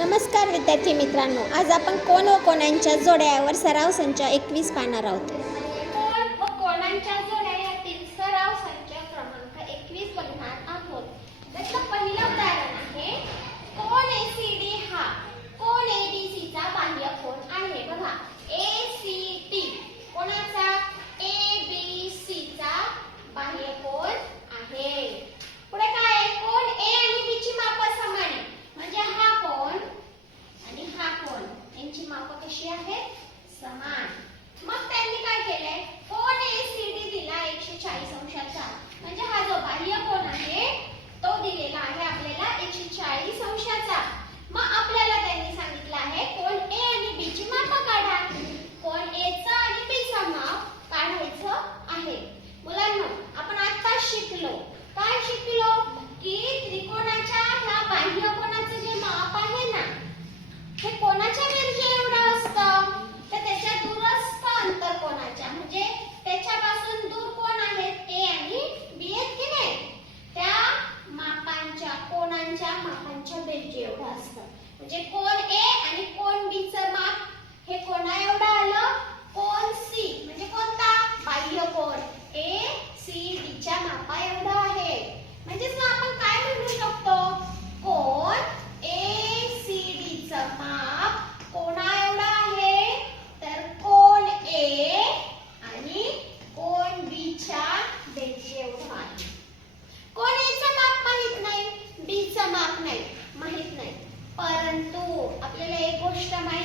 नमस्कार विद्यार्थी मित्रांनो आज आपण कोण व कोणांच्या जोड्यावर सराव संच एकवीस पाहणार आहोत. कोण व कोणांच्या ele é gosta mais.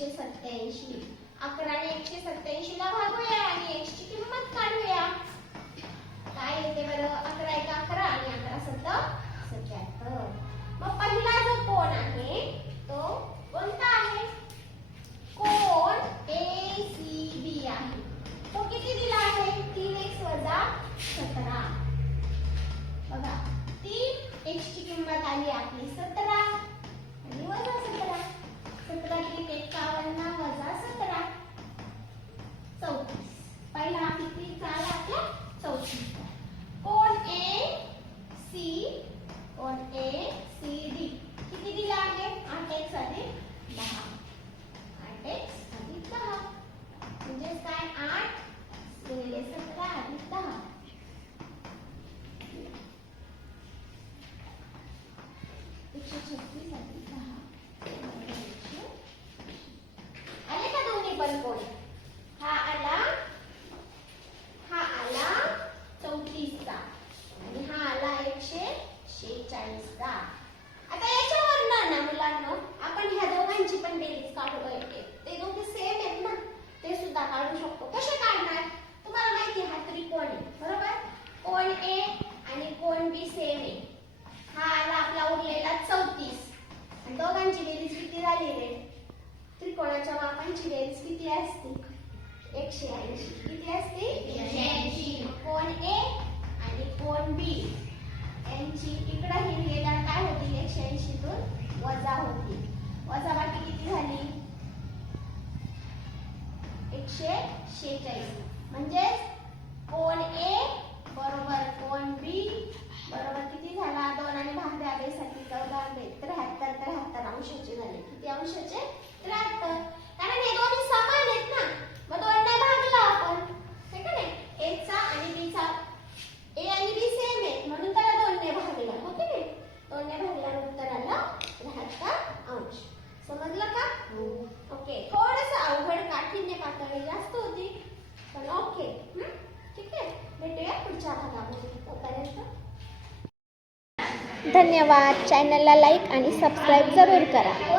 एकशे सत्याऐंशी अकराने एकशे सत्याऐंशी ला भागूया आणि एकशे ची किंमत काढूया. काय येते बरं? अकरा एक अकरा आणि अकरा सत्त सत्याहत्तर. मग पहिला जो कोण आहे तो कोणता आहे? कोण ए सी बी आहे. तो किती दिला आहे? तीन एक्स वजा सतरा. बघा तीन एक्सची किंमत आली आपली सतरा आणि वजा सतरा सतरा तीन एकावन्न वजा सतरा चौतीस पहिला किती चाल आपला चौतीस कोण ए सी कोण ए सी डी किती दिला आहे आठ एक्स अधिक दहा आठ एक्स अधिक दहा म्हणजेच काय आठ गुणिले सतरा अधिक दहा एकशे छत्तीस अधिक दहा एकशे आले का दोन्ही पण कोण हा आला हा आला चौतीसचा आणि हा आला एकशे शेचाळीसचा आता याच्यावरनं ना मुलांना आपण ह्या दोघांची पण बेरीज काढू शकते ते दोघे सेम आहेत ना ते सुद्धा काढू शकतो कसे काढणार तुम्हाला माहिती आहे हा त्रिकोण आहे बरोबर कोण ए आणि कोण बी सेम आहे हा आला आपला उरलेला चौतीस आणि दोघांची बेरीज किती झाली रे त्रिकोणाच्या मापांची बेरीज किती असते एकशे ऐंशी. किती असते? ऐंशी. कोण ए आणि कोण बी? यांची इकडं हिरलेल्या काय होतील एकशे ऐंशीतून वजा होतील वजा बाकी किती झाली? एकशे शेचाळीस म्हणजे कोण ए बरोबर कोण बी बरोबर किती झाला? दोन आणि भाग द्यावेसाठी चौदा त्र्याहत्तर. त्र्याहत्तर अंशाचे झाले. किती अंशाचे? त्र्याहत्तर. कारण हे दोन्ही समान आहेत ना. मग दोनने भागला आपण. हे का नाही? एचा आणि ए आणि बी सेम आहेत. म्हणून त्याला दोनने भागला. हो की नाही दोनने भागल्यानंतर आला अंश. समजलं का? ओके. थोडस अवघड काठीण्य पातळी जास्त होती. पण ओके. हं? ठीक आहे. भेटूया पुढच्या भागामध्ये. तोपर्यंत. धन्यवाद. चॅनलला लाईक आणि सबस्क्राईब जरूर करा.